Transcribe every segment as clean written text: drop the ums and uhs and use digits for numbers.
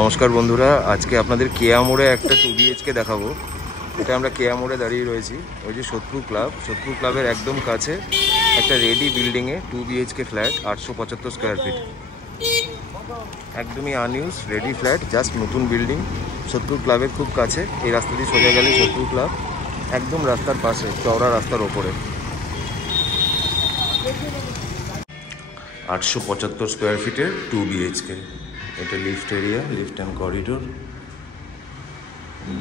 নমস্কার বন্ধুরা, আজকে আপনাদের কেয়া মোড়ে একটা 2BHK দেখাবো। এটা আমরা কেয়া মোড়ে দাঁড়িয়ে রয়েছি। ওই যে শত্রু ক্লাবের একদম কাছে একটা রেডি বিল্ডিংয়ে 2BHK ফ্ল্যাট, 875 স্কোয়ার ফিট, একদমই আনইউজ রেডি ফ্ল্যাট, জাস্ট নতুন বিল্ডিং, শত্রু ক্লাবের খুব কাছে। এই রাস্তা দিয়ে সোজা গেলে শত্রু ক্লাব, একদম রাস্তার পাশে, চওড়া রাস্তার ওপরে। 875 স্কোয়ার ফিটের 2BHK। এটা lift area, lift and corridor,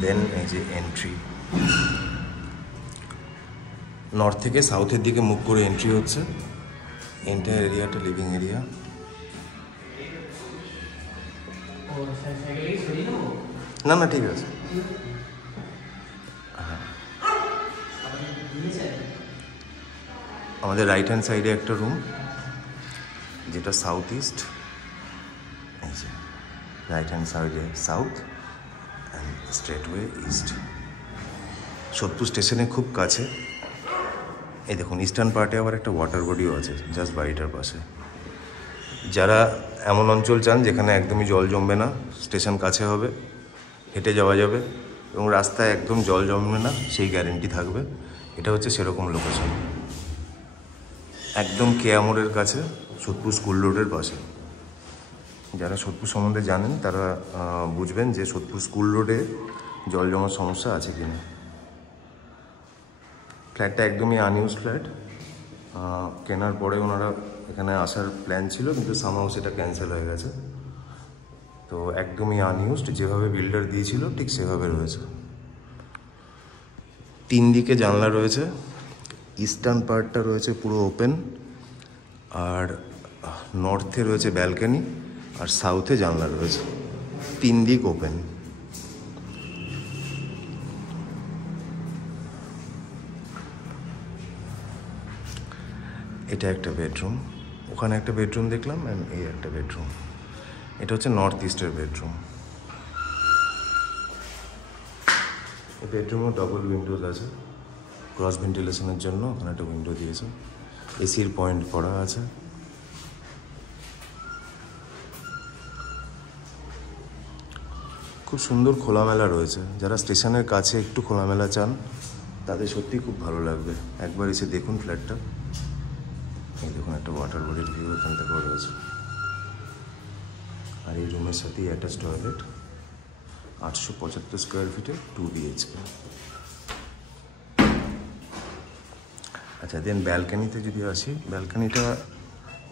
then এই যে এন্ট্রি। নর্থ থেকে সাউথের দিকে মুভ করে এন্ট্রি হচ্ছে। এন্টায়ার এরিয়াটা লিভিং এরিয়া। না না ঠিক আছে। হ্যাঁ, আমাদের রাইট হ্যান্ড সাইডে একটা রুম, যেটা সাউথ ইস্ট। এই যে রাইট হ্যান্ড সাইডে সাউথ অ্যান্ড স্ট্রেটওয়ে ইস্ট। সোদপুর স্টেশনে খুব কাছে। এই দেখুন, ইস্টার্ন পার্টে আবার একটা ওয়াটার বডিও আছে জাস্ট বাড়িটার পাশে। যারা এমন অঞ্চল চান যেখানে একদমই জল জমবে না, স্টেশন কাছে হবে, হেঁটে যাওয়া যাবে এবং রাস্তায় একদম জল জমবে না, সেই গ্যারেন্টি থাকবে, এটা হচ্ছে সেরকম লোকেশন। একদম কেয়া মোড়ের কাছে, সোদপুর স্কুল রোডের পাশে। যারা সোদপুর সম্বন্ধে জানেন তারা বুঝবেন যে সোদপুর স্কুল রোডে জল জমার সমস্যা আছে কিনা। ফ্ল্যাটটা একদমই আনইউজ ফ্ল্যাট। কেনার পরে ওনারা এখানে আসার প্ল্যান ছিল, কিন্তু সামহাউ সেটা ক্যান্সেল হয়ে গেছে। তো একদমই আনইউজড, যেভাবে বিল্ডার দিয়েছিল ঠিক সেভাবে রয়েছে। 3 দিকে জানলা রয়েছে। ইস্টার্ন পার্টটা রয়েছে পুরো ওপেন, আর নর্থে রয়েছে ব্যালকানি, আর সাউথে জানলা রয়েছে। 3 দিক ওপেন। এটা একটা বেডরুম, ওখানে একটা বেডরুম দেখলাম, অ্যান্ড এই একটা বেডরুম। এটা হচ্ছে নর্থ ইস্টের বেডরুম। এই বেডরুমও ডবল উইন্ডোজ আছে, ক্রস ভেন্টিলেশনের জন্য ওখানে একটা উইন্ডো দিয়েছে। এসির পয়েন্ট করা আছে। খুব সুন্দর খোলামেলা রয়েছে। যারা স্টেশনের কাছে একটু খোলামেলা চান তাদের সত্যি খুব ভালো লাগবে। একবার এসে দেখুন ফ্ল্যাটটা। এই দেখুন, একটা ওয়াটার বডির ভিউ এখান থেকেও রয়েছে। আর এই রুমের সাথেই অ্যাটাচ টয়লেট। 875 স্কোয়ার ফিটে 2BHK। আচ্ছা, দেন ব্যালকানিতে যদি আসি, ব্যালকানিটা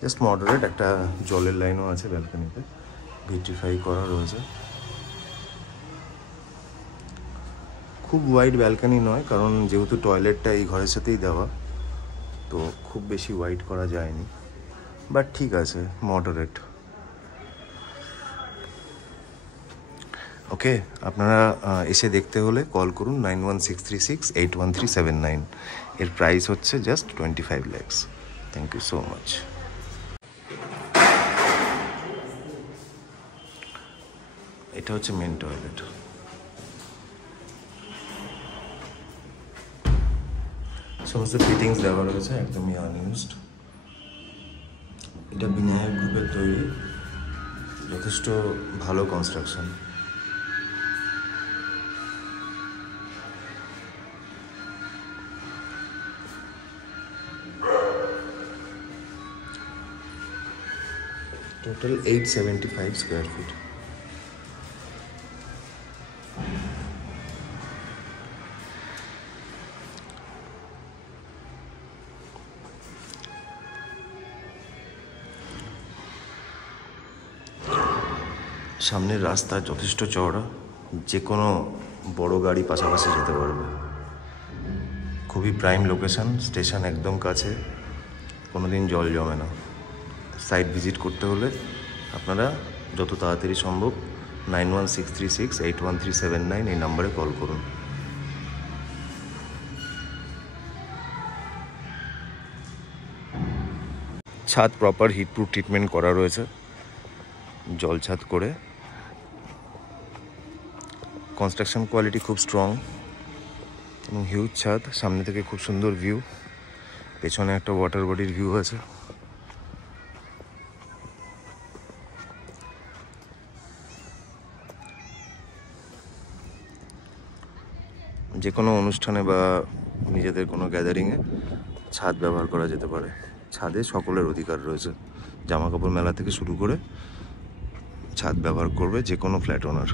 জাস্ট মডারেট, একটা জলের লাইনও আছে ব্যালকানিতে, ভিট্রিফাই করা রয়েছে। খুব ওয়াইড ব্যালকানি নয়, কারণ যেহেতু টয়লেটটা এই ঘরের সাথেই দেওয়া, তো খুব বেশি ওয়াইড করা যায়নি, বাট ঠিক আছে, মডারেট। ওকে, আপনারা এসে দেখতে হলে কল করুন 9163681379। এর প্রাইস হচ্ছে just 25 lakhs। Thank you so much. এটা হচ্ছে মেন টয়লেট। সমস্ত ফিটিংস দেওয়া রয়েছে, একদমই আনইউজড। এটা বিনায়ক গ্রুপের তৈরি, যথেষ্ট ভালো কনস্ট্রাকশন। Total 875 square feet. সামনের রাস্তা যথেষ্ট চওড়া, যে কোনো বড় গাড়ি পাশাপাশি যেতে পারবে। খুবই প্রাইম লোকেশন, স্টেশন একদম কাছে, কোনোদিন জল জমে না। সাইট ভিজিট করতে হলে আপনারা যত তাড়াতাড়ি সম্ভব 9163681379 এই নাম্বারে কল করুন। ছাদ প্রপার হিটপ্রুফ ট্রিটমেন্ট করা রয়েছে, জল ছাদ করে। কনস্ট্রাকশন কোয়ালিটি খুব স্ট্রং এবং হিউজ ছাদ। সামনে থেকে খুব সুন্দর ভিউ, পেছনে একটা ওয়াটার বডির ভিউ আছে। যে কোনো অনুষ্ঠানে বা নিজেদের কোনো গ্যাদারিংয়ে ছাদ ব্যবহার করা যেতে পারে। ছাদে সকলের অধিকার রয়েছে, জামা কাপড় মেলা থেকে শুরু করে ছাদ ব্যবহার করবে যে কোনো ফ্ল্যাট ওনার।